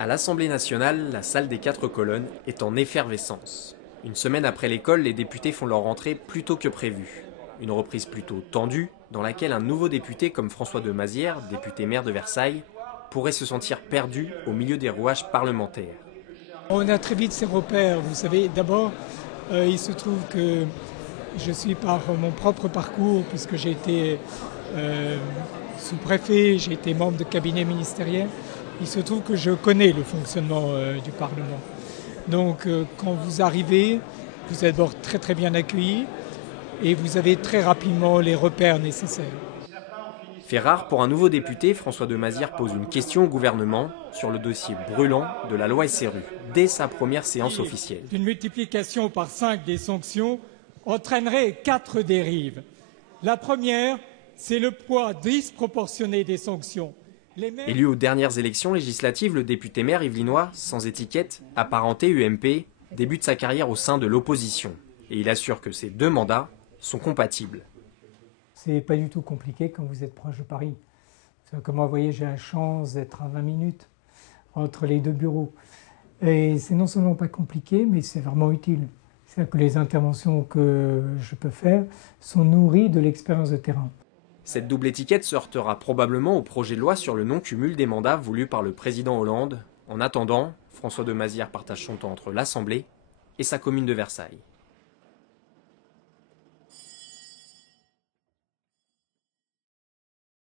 À l'Assemblée nationale, la salle des 4 colonnes est en effervescence. Une semaine après l'école, les députés font leur rentrée plus tôt que prévu. Une reprise plutôt tendue, dans laquelle un nouveau député comme François de Mazières, député maire de Versailles, pourrait se sentir perdu au milieu des rouages parlementaires. On a très vite ses repères, vous savez. D'abord, il se trouve que je suis par mon propre parcours, puisque j'ai été sous-préfet, j'ai été membre de cabinet ministériel. Il se trouve que je connais le fonctionnement du Parlement. Donc quand vous arrivez, vous êtes d'abord très très bien accueilli et vous avez très rapidement les repères nécessaires. Fait rare pour un nouveau député, François de Mazières pose une question au gouvernement sur le dossier brûlant de la loi SRU, dès sa première séance officielle. Une multiplication par 5 des sanctions entraînerait 4 dérives. La première, c'est le poids disproportionné des sanctions. Élu aux dernières élections législatives, le député maire yvelinois, sans étiquette, apparenté UMP, débute sa carrière au sein de l'opposition. Et il assure que ces 2 mandats sont compatibles. C'est pas du tout compliqué quand vous êtes proche de Paris. Comme moi, vous voyez, j'ai la chance d'être à 20 minutes entre les 2 bureaux. Et c'est non seulement pas compliqué, mais c'est vraiment utile. C'est-à-dire que les interventions que je peux faire sont nourries de l'expérience de terrain. Cette double étiquette se heurtera probablement au projet de loi sur le non-cumul des mandats voulu par le président Hollande. En attendant, François de Mazières partage son temps entre l'Assemblée et sa commune de Versailles.